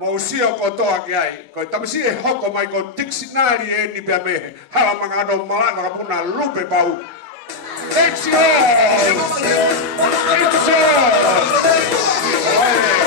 Mausio kotoa kiai, ko tamsi e hoko mai ko dictionary e ni pia me, hala mga no malanga ka puna lupe pau. It's yours! It's yours!